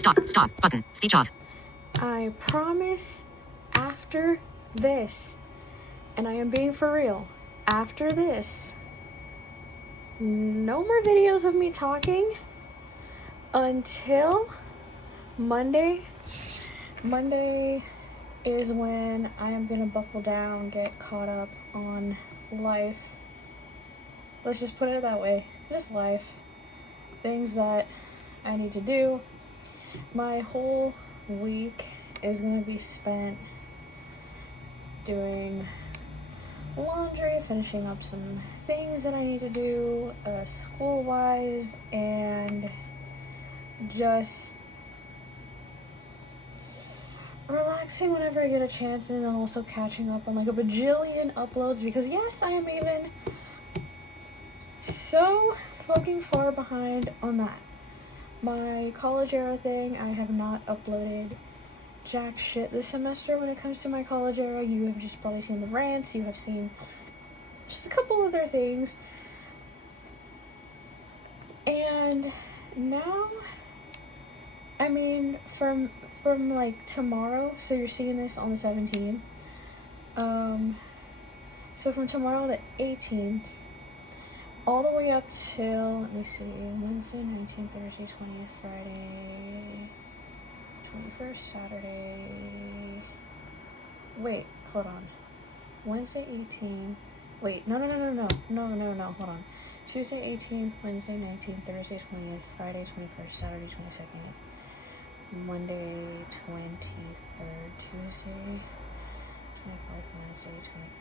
Stop. Button. Speech off. I promise after this, and I am being for real, after this, no more videos of me talking until Monday. Monday is when I am gonna buckle down, get caught up on life. Let's just put it that way. Just life. Things that I need to do. My whole week is gonna be spent doing laundry, finishing up some things that I need to do school-wise, and just relaxing whenever I get a chance, and then also catching up on like a bajillion uploads, because yes, I am even so fucking far behind on that. My college era thing, I have not uploaded jack shit this semester when it comes to my college era. You have just probably seen the rants, you have seen just a couple other things. And now, I mean, from like tomorrow, so you're seeing this on the 17th. So from tomorrow the 18th, all the way up till, let me see, Wednesday, 19th, Thursday, 20th, Friday, 21st, Saturday, wait, hold on, Wednesday, 18th, wait, no, hold on, Tuesday, 18th, Wednesday, 19th, Thursday, 20th, Friday, 21st, Saturday, 22nd, Monday, 23rd, Tuesday, 24th, Wednesday, 20th.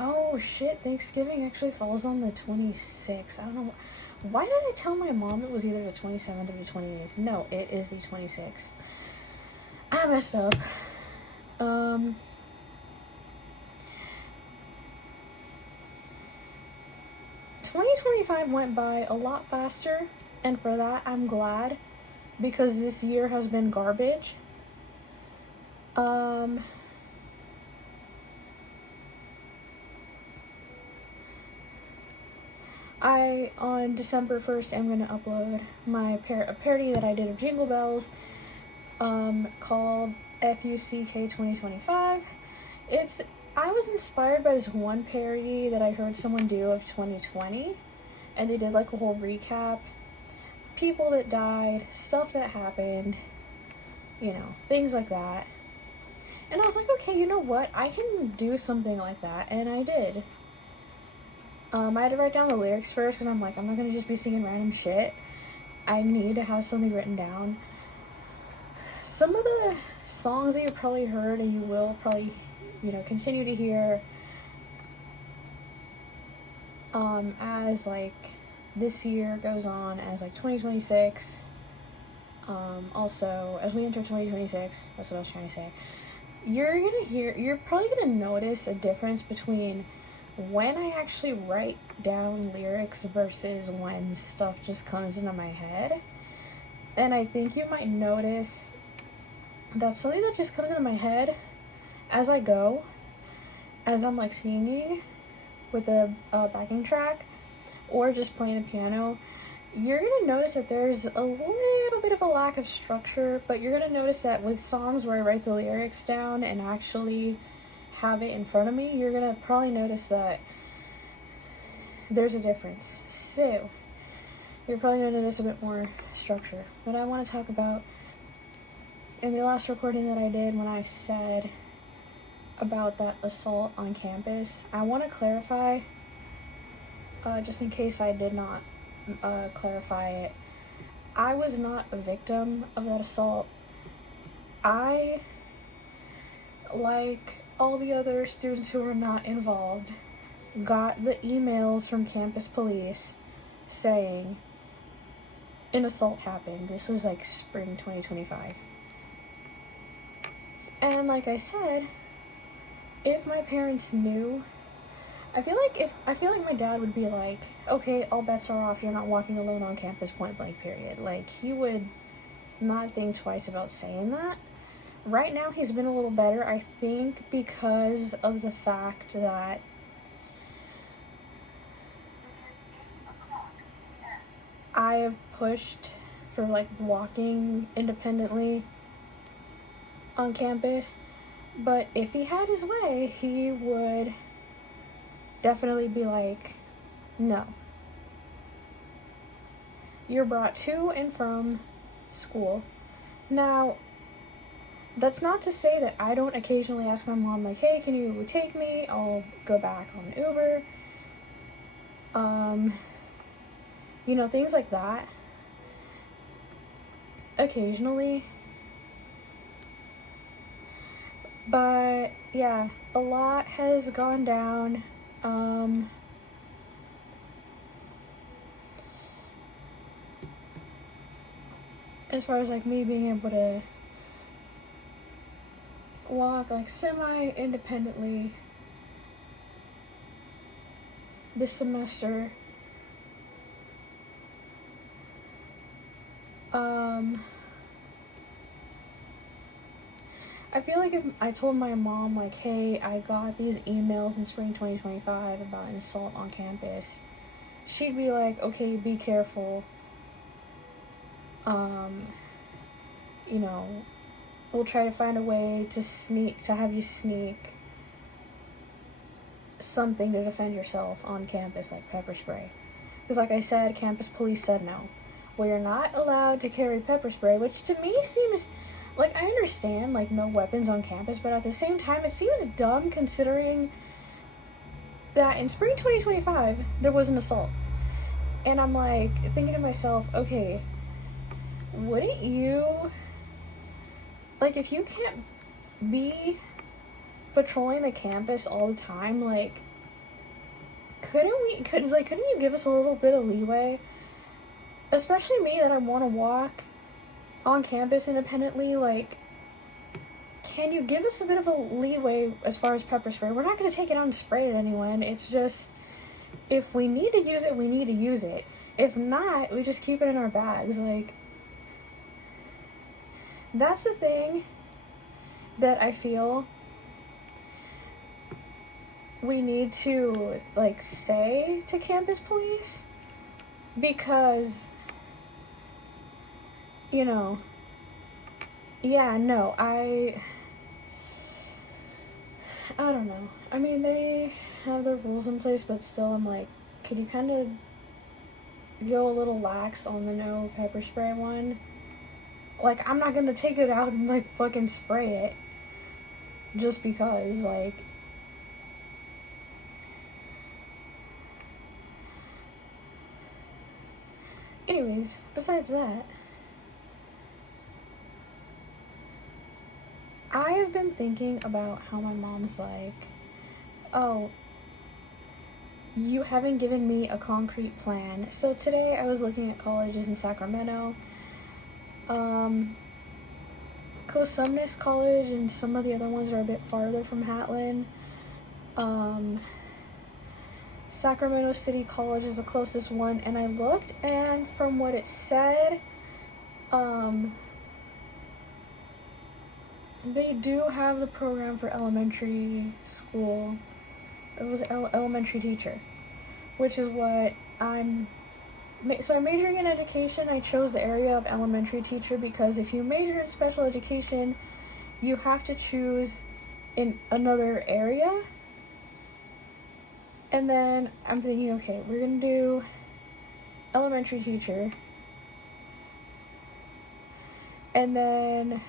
Oh shit, Thanksgiving actually falls on the 26th. I don't know. Why did I tell my mom it was either the 27th or the 28th? No, it is the 26th. I messed up. 2025 went by a lot faster, and for that I'm glad, because this year has been garbage. On December 1st, I'm going to upload a parody that I did of Jingle Bells, called FUCK 2025. I was inspired by this one parody that I heard someone do of 2020, and they did like a whole recap, people that died, stuff that happened, you know, things like that. And I was like, okay, you know what, I can do something like that, and I did. I had to write down the lyrics first, because I'm like, I'm not going to just be singing random shit. I need to have something written down. Some of the songs that you probably heard, and you will probably, you know, continue to hear, as, like, this year goes on, as, like, 2026, also, as we enter 2026, that's what I was trying to say, you're probably gonna notice a difference between when I actually write down lyrics versus when stuff just comes into my head. And I think you might notice that something that just comes into my head as I go, as I'm like singing with a backing track or just playing the piano, you're gonna notice that there's a little bit of a lack of structure, but you're gonna notice that with songs where I write the lyrics down and actually have it in front of me, you're gonna probably notice that there's a difference. So you're probably gonna notice a bit more structure. But I want to talk about, in the last recording that I did, when I said about that assault on campus, I want to clarify, just in case I did not clarify it, I was not a victim of that assault. I, like all the other students who were not involved, got the emails from campus police saying an assault happened. This was like spring 2025. And like I said, if my parents knew, I feel like my dad would be like, okay, all bets are off, you're not walking alone on campus, point blank, period. Like, he would not think twice about saying that. Right now, he's been a little better, I think, because of the fact that I have pushed for like walking independently on campus. But if he had his way, he would definitely be like, no. You're brought to and from school. Now, that's not to say that I don't occasionally ask my mom, like, hey, can you take me? I'll go back on Uber. You know, things like that. Occasionally. But, yeah, a lot has gone down. As far as, like, me being able to walk, like, semi-independently this semester. I feel like if I told my mom, like, hey, I got these emails in spring 2025 about an assault on campus, she'd be like, okay, be careful. You know, we'll try to find a way to have you sneak something to defend yourself on campus, like pepper spray. Because like I said, campus police said no. Well, you're not allowed to carry pepper spray, which to me seems, like, I understand, like, no weapons on campus, but at the same time, it seems dumb considering that in spring 2025, there was an assault. And I'm, like, thinking to myself, okay, wouldn't you, like, if you can't be patrolling the campus all the time, like, couldn't you give us a little bit of leeway? Especially me, that I want to walk on campus independently, like, can you give us a bit of a leeway as far as pepper spray? We're not going to take it out and spray at anyone. It's just, if we need to use it, we need to use it. If not, we just keep it in our bags. Like, that's the thing that I feel we need to, like, say to campus police, because, you know, yeah, no, I don't know. I mean, they have their rules in place, but still, I'm like, could you kind of go a little lax on the no pepper spray one? Like, I'm not gonna take it out and, like, fucking spray it just because, like, anyways, besides that, I have been thinking about how my mom's like, oh, you haven't given me a concrete plan. So today I was looking at colleges in Sacramento. Cosumnes College and some of the other ones are a bit farther from Hatland. Sacramento City College is the closest one, and I looked, and from what it said, they do have the program for elementary school. It was elementary teacher, which is what so I'm majoring in education. I chose the area of elementary teacher because if you major in special education, you have to choose in another area. And then I'm thinking, okay, we're gonna do elementary teacher, and then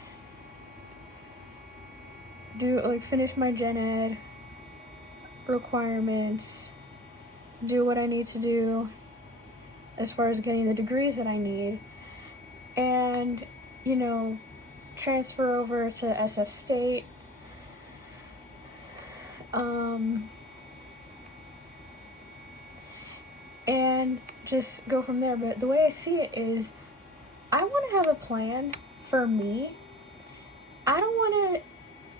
finish my gen ed requirements, do what I need to do as far as getting the degrees that I need, and, you know, transfer over to SF State, and just go from there. But the way I see it is, I want to have a plan for me. I don't want to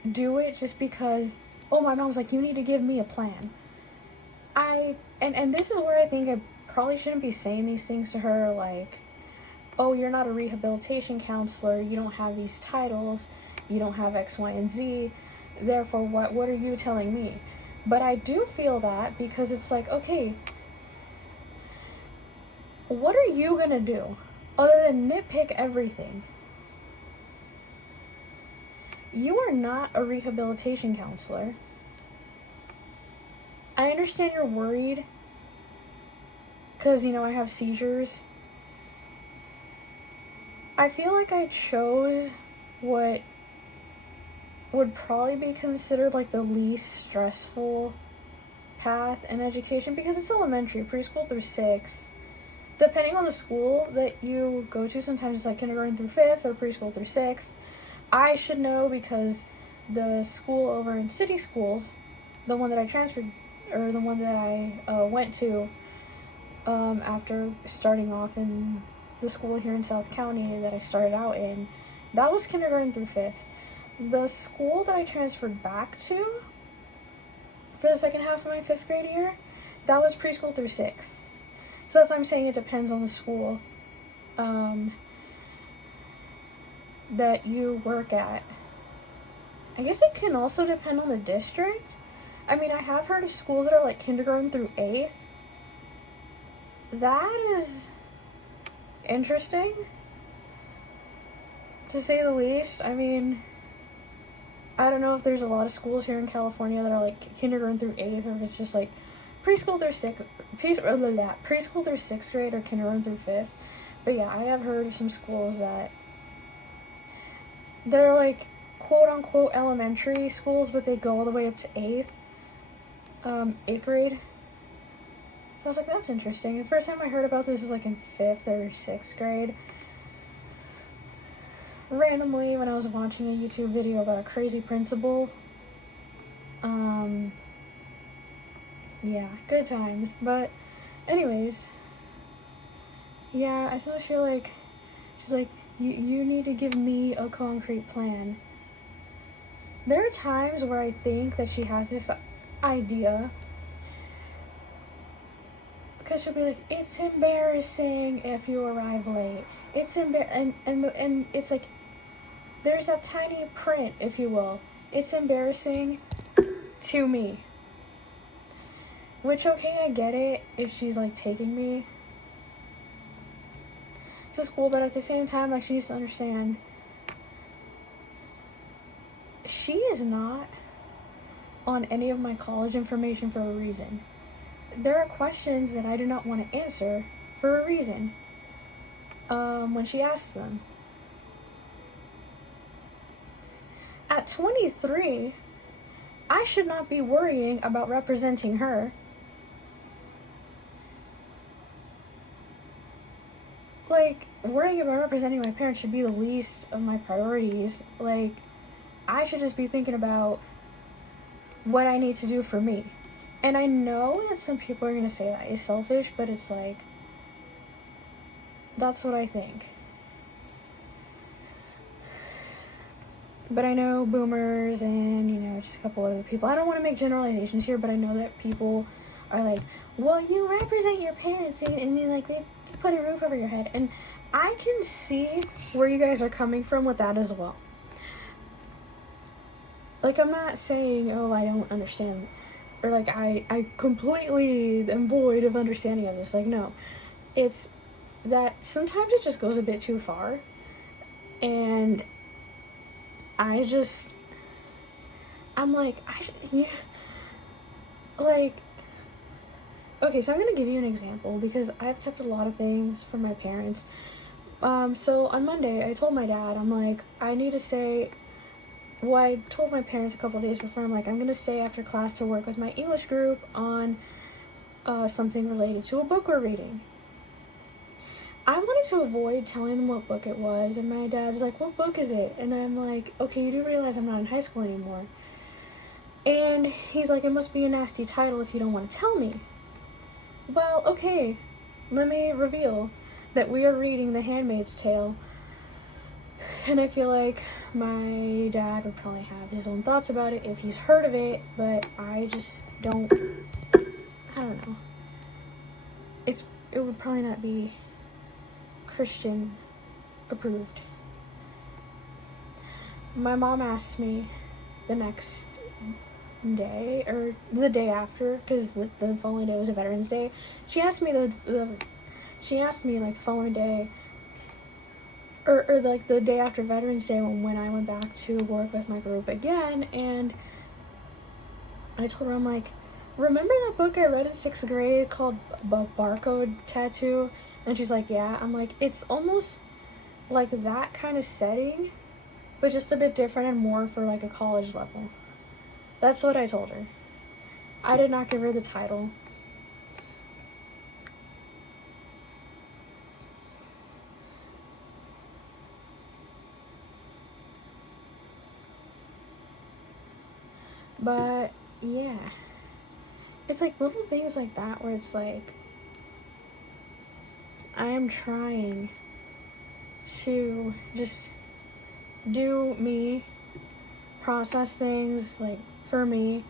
do it just because, oh, my mom's like, you need to give me a plan. And this is where I think I probably shouldn't be saying these things to her, like, oh, you're not a rehabilitation counselor, you don't have these titles, you don't have X, Y, and Z, therefore what are you telling me? But I do feel that because it's like, okay, what are you gonna do? other than nitpick everything. You are not a rehabilitation counselor. I understand you're worried because, I have seizures. I feel like I chose what would probably be considered like the least stressful path in education because it's elementary, preschool through 6th. Depending on the school that you go to, sometimes it's like kindergarten through 5th or preschool through 6th. I should know because the school over in City Schools, the one that I transferred, or the one that I went to after starting off in the school here in South County that I started out in, that was kindergarten through 5th. The school that I transferred back to for the second half of my 5th grade year, that was preschool through 6th. So that's why I'm saying it depends on the school that you work at. I guess it can also depend on the district. I mean, I have heard of schools that are like kindergarten through 8th. That is interesting, to say the least. I mean, I don't know if there's a lot of schools here in California that are like kindergarten through 8th, or if it's just like preschool through 6th grade or kindergarten through 5th. But yeah, I have heard of some schools that they're like quote-unquote elementary schools, but they go all the way up to 8th grade. So I was like, that's interesting. The first time I heard about this was like in 5th or 6th grade. Randomly, when I was watching a YouTube video about a crazy principal. Yeah, good times. But anyways, yeah, I still feel like she's like, you need to give me a concrete plan. There are times where I think that she has this idea, because she'll be like, it's embarrassing if you arrive late. It's and it's like, there's that tiny print, if you will. It's embarrassing to me. Which, okay, I get it if she's like taking me to school, but at the same time, like, she needs to understand she is not on any of my college information for a reason. There are questions that I do not want to answer for a reason when she asks them. At 23, I should not be worrying about representing her. Like, worrying about representing my parents should be the least of my priorities. Like, I should just be thinking about what I need to do for me. And I know that some people are going to say that is selfish, but it's like, that's what I think. But I know boomers and, just a couple other people. I don't want to make generalizations here, but I know that people are like, well, you represent your parents, and then, like, they put a roof over your head. And I can see where you guys are coming from with that as well. Like, I'm not saying, oh, I don't understand, or like, I completely am void of understanding of this. Like, no. It's that sometimes it just goes a bit too far. And I'm like, okay, so I'm going to give you an example, because I've kept a lot of things from my parents. So on Monday, I told my dad, I'm like, I need to stay. Well, I told my parents a couple days before, I'm like, I'm going to stay after class to work with my English group on something related to a book we're reading. I wanted to avoid telling them what book it was, and my dad's like, what book is it? And I'm like, okay, you do realize I'm not in high school anymore. And he's like, it must be a nasty title if you don't want to tell me. Well, okay, let me reveal that we are reading The Handmaid's Tale. And I feel like my dad would probably have his own thoughts about it if he's heard of it, but I just don't, I don't know. It would probably not be Christian approved. My mom asked me the next day, or the day after, because the following day was a Veterans Day. She asked me like the following day, or like the day after Veterans Day when I went back to work with my group again, and I told her, I'm like, remember that book I read in 6th grade called Barcode Tattoo? And she's like, yeah. I'm like, it's almost like that kind of setting, but just a bit different and more for like a college level. That's what I told her. I did not give her the title. But yeah, it's like little things like that where it's like I am trying to just do me, process things like for me,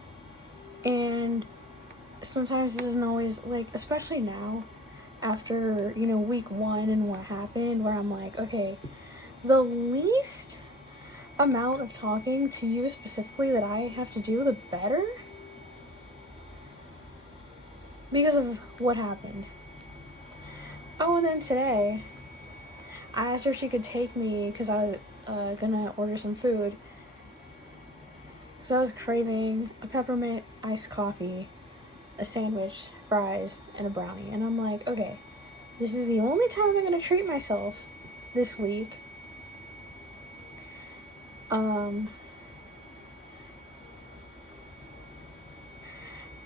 and sometimes it doesn't always, like, especially now after, you know, week 1 and what happened, where I'm like, okay, the least amount of talking to you specifically that I have to do, the better, because of what happened. Oh, and then today I asked her if she could take me, because I was gonna order some food, so I was craving a peppermint iced coffee, a sandwich, fries, and a brownie, and I'm like, okay, this is the only time I'm gonna treat myself this week.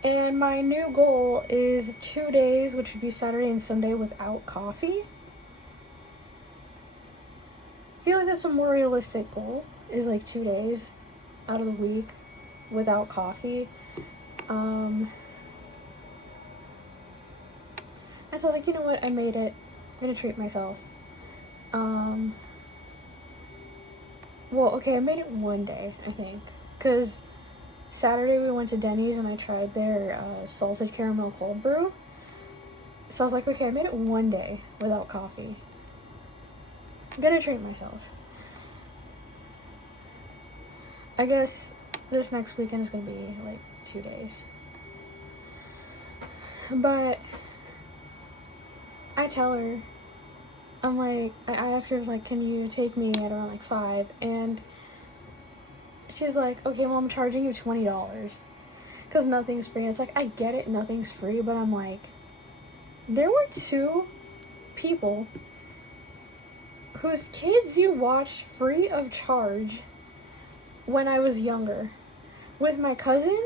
And my new goal is 2 days, which would be Saturday and Sunday, without coffee. I feel like that's a more realistic goal, is like 2 days out of the week without coffee. And so I was like, you know what, I made it. I'm gonna treat myself. Well, okay, I made it one day, I think. Because Saturday we went to Denny's and I tried their salted caramel cold brew. So I was like, okay, I made it one day without coffee. I'm gonna treat myself. I guess this next weekend is gonna be like 2 days. But I tell her, I'm like, I ask her, like, can you take me at around like 5? And she's like, okay, well, I'm charging you $20 because nothing's free. And it's like, I get it, nothing's free, but I'm like, there were 2 people whose kids you watched free of charge when I was younger. With my cousin,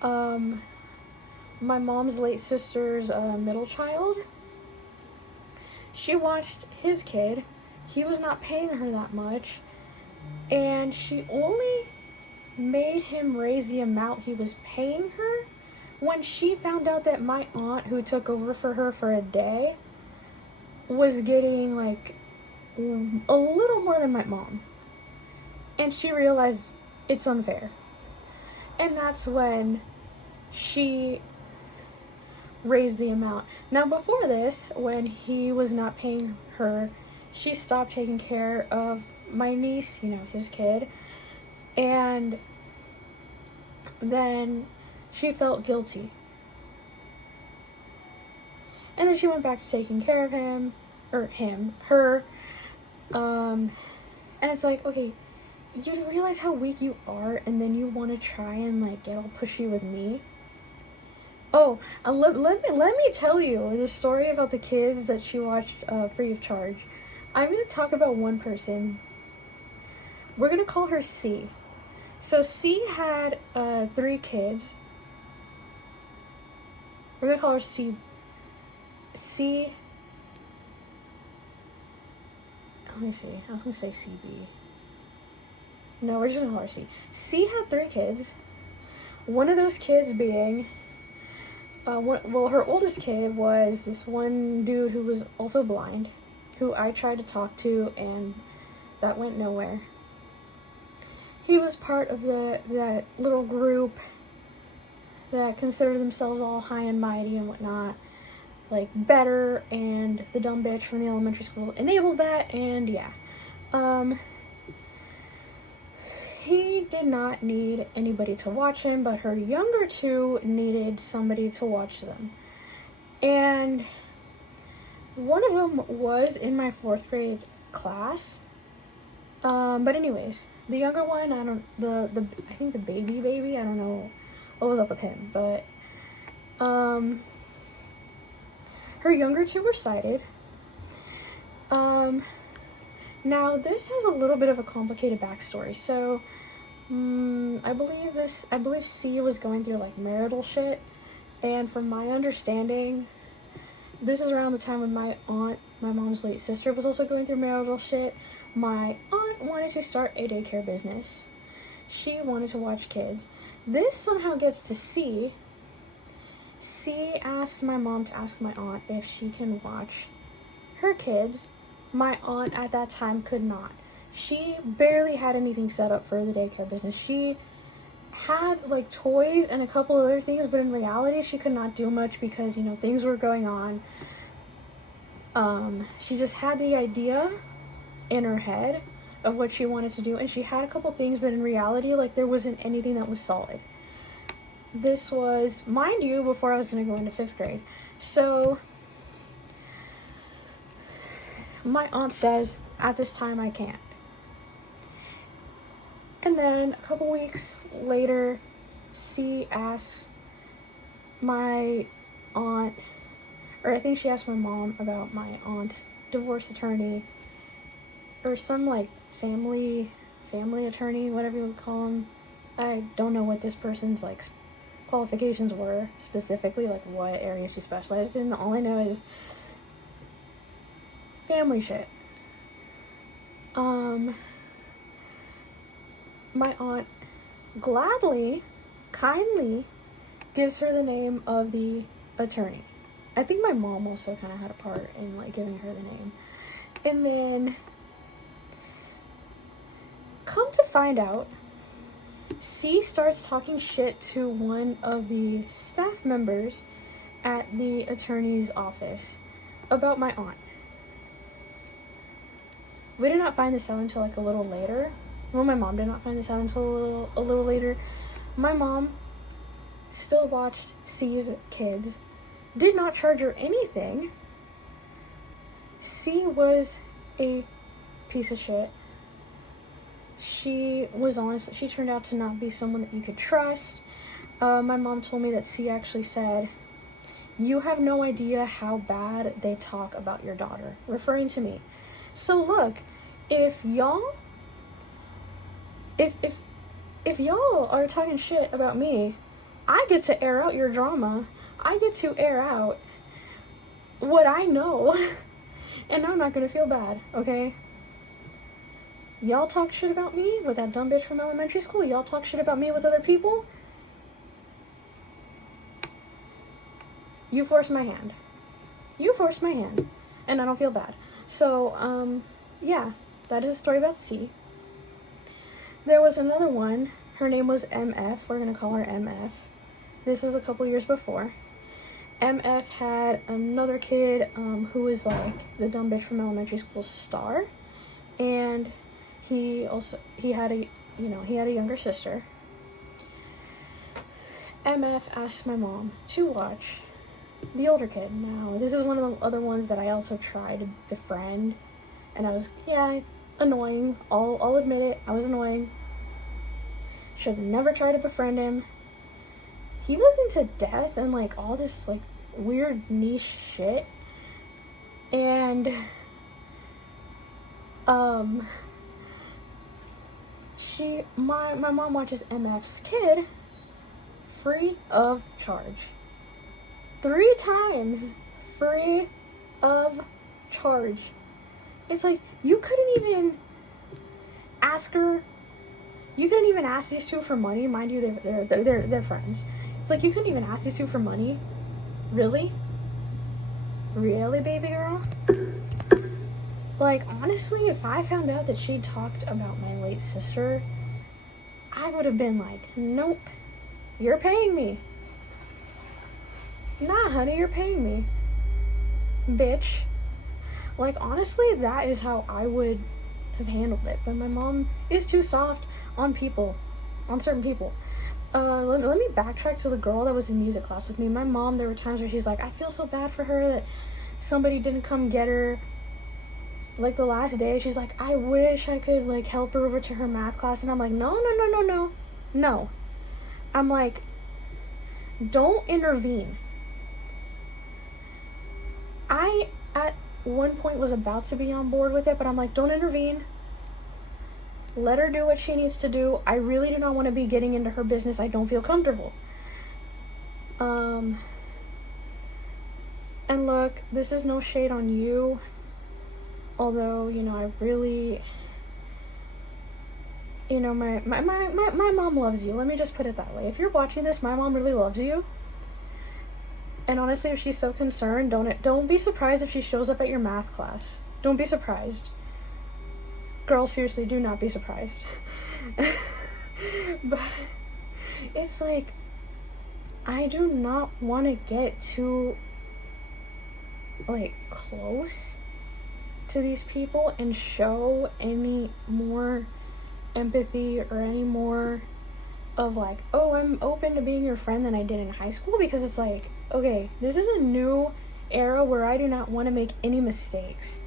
my mom's late sister's middle child. She watched his kid. He was not paying her that much. And she only made him raise the amount he was paying her when she found out that my aunt, who took over for her for a day, was getting like a little more than my mom. And she realized it's unfair. And that's when she raised the amount. Now, before this, when he was not paying her, she stopped taking care of my niece, you know, his kid, and then she felt guilty. And then she went back to taking care of him, or her, and it's like, okay, you realize how weak you are, and then you want to try and, like, get all pushy with me? Oh, let me tell you the story about the kids that she watched free of charge. I'm going to talk about one person. We're going to call her C. So C had 3 kids. We're going to call her C. Let me see. I was going to say CB. No, we're just going to call her C. C had 3 kids. One of those kids being... her oldest kid was this one dude who was also blind, who I tried to talk to, and that went nowhere. He was part of that little group that considered themselves all high and mighty and whatnot, like Better and the dumb bitch from the elementary school enabled that, and yeah. He did not need anybody to watch him, but her younger 2 needed somebody to watch them. And one of them was in my 4th grade class. But anyways, the younger one, I think the baby, I don't know what was up with him, but, her younger two were sighted. Now this has a little bit of a complicated backstory. So, I believe C was going through like marital shit, and from my understanding, this is around the time when my aunt, my mom's late sister, was also going through marital shit. My aunt wanted to start a daycare business. She wanted to watch kids. This somehow gets to C. C asks my mom to ask my aunt if she can watch her kids. My aunt at that time could not. She barely had anything set up for the daycare business. She had like toys and a couple other things, but in reality she could not do much because, you know, things were going on. She just had the idea in her head of what she wanted to do, and she had a couple things, but in reality, like, there wasn't anything that was solid. This was, mind you, before I was going to go into 5th grade. So my aunt says, at this time I can't. And then a couple weeks later, C asks my aunt, or I think she asked my mom about my aunt's divorce attorney, or some like family attorney, whatever you would call him. I don't know what this person's like qualifications were specifically, like what area she specialized in. All I know is family shit. My aunt gladly, kindly gives her the name of the attorney. I think my mom also kind of had a part in like giving her the name. And then, come to find out, C starts talking shit to one of the staff members at the attorney's office about my aunt. We did not find this out until like a little later. Well, my mom did not find this out until a little later. My mom still watched C's kids, did not charge her anything. C was a piece of shit. She was honest. She turned out to not be someone that you could trust. My mom told me that C actually said, "You have no idea how bad they talk about your daughter," referring to me. So look, if y'all are talking shit about me, I get to air out your drama. I get to air out what I know, and I'm not gonna feel bad, okay? Y'all talk shit about me with that dumb bitch from elementary school. Y'all talk shit about me with other people. You forced my hand. You forced my hand, and I don't feel bad. So, yeah, that is a story about C. There was another one. Her name was MF. We're gonna call her MF. This was a couple years before. MF had another kid who was like the dumb bitch from elementary school star, and he had a younger sister. MF asked my mom to watch the older kid. Now, this is one of the other ones that I also tried to befriend, and I was, annoying. I'll admit it, I was annoying. Should have never tried to befriend him. He was into death and like all this like weird niche shit. And my mom watches MF's kid free of charge. 3 times free of charge. It's like, you couldn't even ask her. You couldn't even ask these two for money. Mind you, they're friends. It's like, you couldn't even ask these two for money. Really? Really, baby girl? Like, honestly, if I found out that she talked about my late sister, I would have been like, nope, you're paying me. Nah, honey, you're paying me. Bitch. Like, honestly, that is how I would have handled it. But my mom is too soft on people, on certain people. Let me backtrack to the girl that was in music class with me. My mom, there were times where she's like, I feel so bad for her somebody didn't come get her like the last day. She's like, I wish I could like help her over to her math class. And I'm like, no. I'm like, don't intervene. I at one point was about to be on board with it, but I'm like, don't intervene. Let her do what she needs to do. I really do not want to be getting into her business. I don't feel comfortable. And look, this is no shade on you. Although, you know, I really, you know, my mom loves you. Let me just put it that way. If you're watching this, my mom really loves you. And honestly, if she's so concerned, don't be surprised if she shows up at your math class. Don't be surprised. Girls, seriously, do not be surprised. But it's like, I do not want to get too, like, close to these people and show any more empathy or any more of like, oh, I'm open to being your friend than I did in high school, because it's like, okay, this is a new era where I do not want to make any mistakes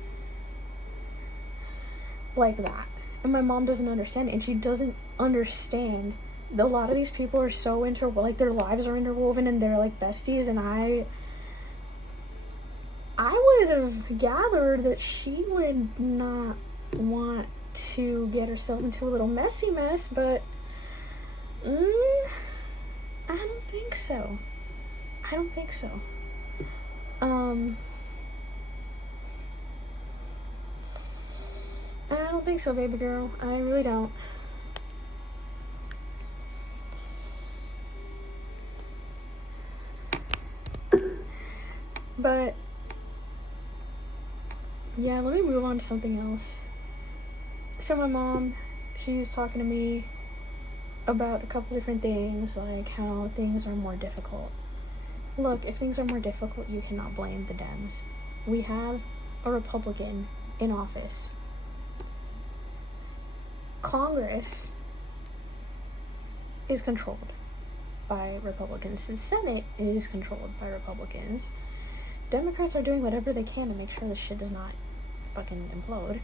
like that. And my mom doesn't understand, and she doesn't understand a lot of these people are so like their lives are interwoven and they're like besties, and I would have gathered that she would not want to get herself into a little messy mess, but I don't think so. I don't think so, baby girl. I really don't. But yeah, let me move on to something else. So my mom, she's talking to me about a couple different things, like how things are more difficult. Look, if things are more difficult, you cannot blame the Dems. We have a Republican in office. Congress is controlled by Republicans. The Senate is controlled by Republicans. Democrats are doing whatever they can to make sure this shit does not fucking implode.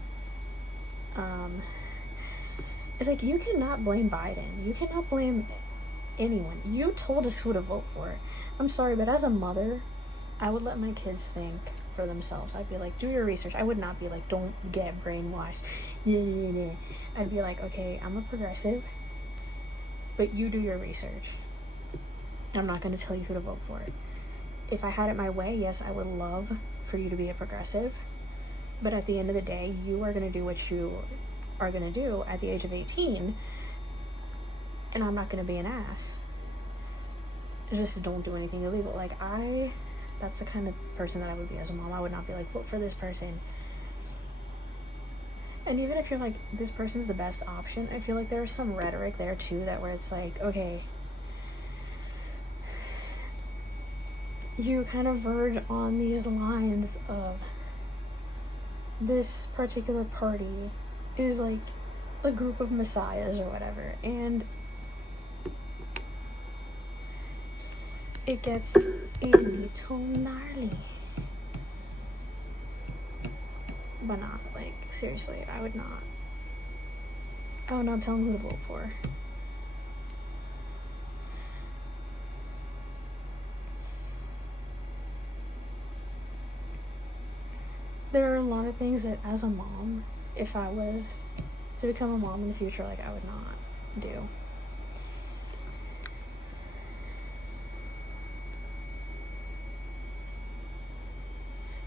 It's like, you cannot blame Biden. You cannot blame anyone. You told us who to vote for. I'm sorry, but as a mother, I would let my kids think for themselves. I'd be like, do your research. I would not be like, don't get brainwashed. I'd be like, okay, I'm a progressive, but you do your research. I'm not going to tell you who to vote for. If I had it my way, yes, I would love for you to be a progressive, but at the end of the day, you are going to do what you are going to do at the age of 18, and I'm not going to be an ass. Just don't do anything illegal. Like, that's the kind of person that I would be as a mom. I would not be like, vote for this person. And even if you're like, this person's the best option, I feel like there's some rhetoric there too, that where it's like, okay, you kind of verge on these lines of this particular party is like a group of messiahs or whatever, and it gets a little gnarly. But not, like, seriously, I would not tell them who to vote for. There are a lot of things that, as a mom, if I was to become a mom in the future, like, I would not do.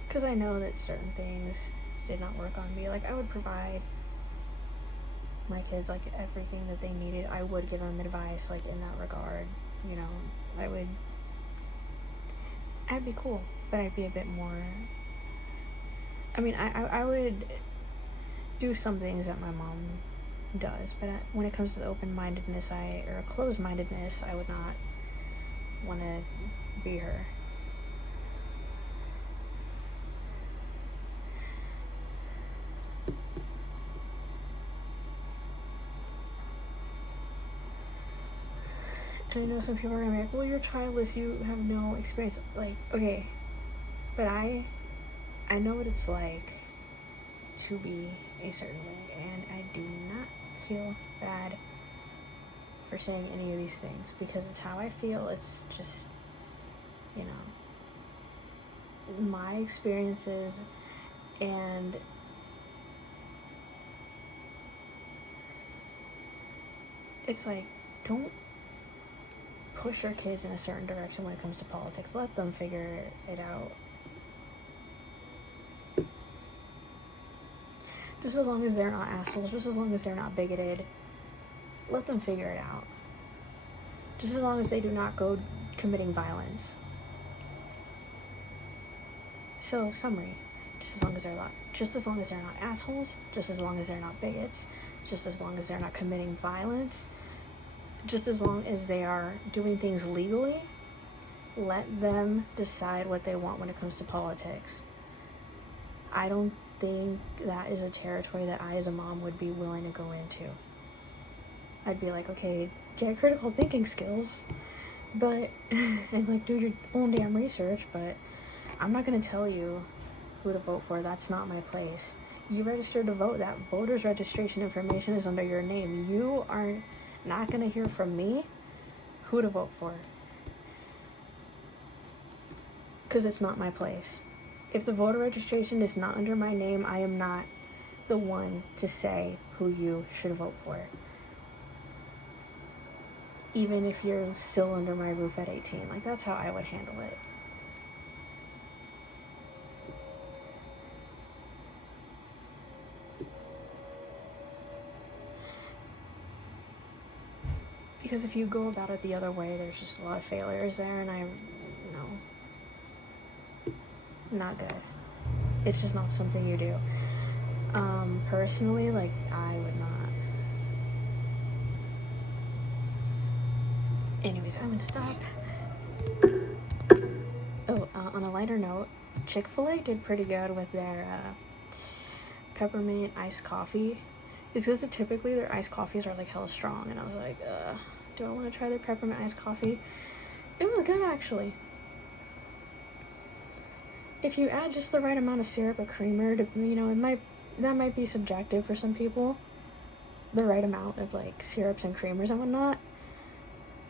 Because I know that certain things did not work on me. Like, I would provide my kids, like, everything that they needed. I would give them advice, like, in that regard. You know, I'd be cool, but I'd be a bit more, I mean, I would do some things that my mom does, but when it comes to the open-mindedness, or closed-mindedness, I would not want to be her. And I know some people are gonna be like, well, you're childless, you have no experience. Like, okay, but I I know what it's like to be a certain way, and I do not feel bad for saying any of these things because it's how I feel. It's just, you know, my experiences, and it's like, don't push your kids in a certain direction when it comes to politics. Let them figure it out. Just as long as they're not assholes, just as long as they're not bigoted, let them figure it out. Just as long as they do not go committing violence. So, summary. Just as long as they're not assholes, just as long as they're not bigots, just as long as they're not committing violence, just as long as they are doing things legally, let them decide what they want when it comes to politics. I don't think that is a territory that I as a mom would be willing to go into. I'd be like, okay, get critical thinking skills, but and like do your own damn research, but I'm not gonna tell you who to vote for. That's not my place. You registered to vote. That voter's registration information is under your name. You are not gonna hear from me who to vote for, because it's not my place. If the voter registration is not under my name, I am not the one to say who you should vote for. Even if you're still under my roof at 18. Like, that's how I would handle it. Because if you go about it the other way, there's just a lot of failures there, and not good. It's just not something you do. Personally, like, I would not. Anyways, I'm gonna stop. Oh, on a lighter note, Chick-fil-A did pretty good with their peppermint iced coffee. It's because typically their iced coffees are like hella strong, and I was like, do I want to try their peppermint iced coffee? It was good, actually. If you add just the right amount of syrup or creamer, to, that might be subjective for some people, the right amount of like syrups and creamers and whatnot.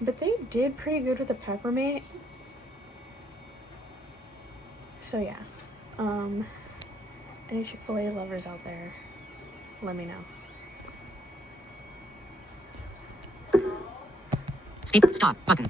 But they did pretty good with the peppermint. So yeah, any Chick-fil-A lovers out there, let me know. Skip, stop, button.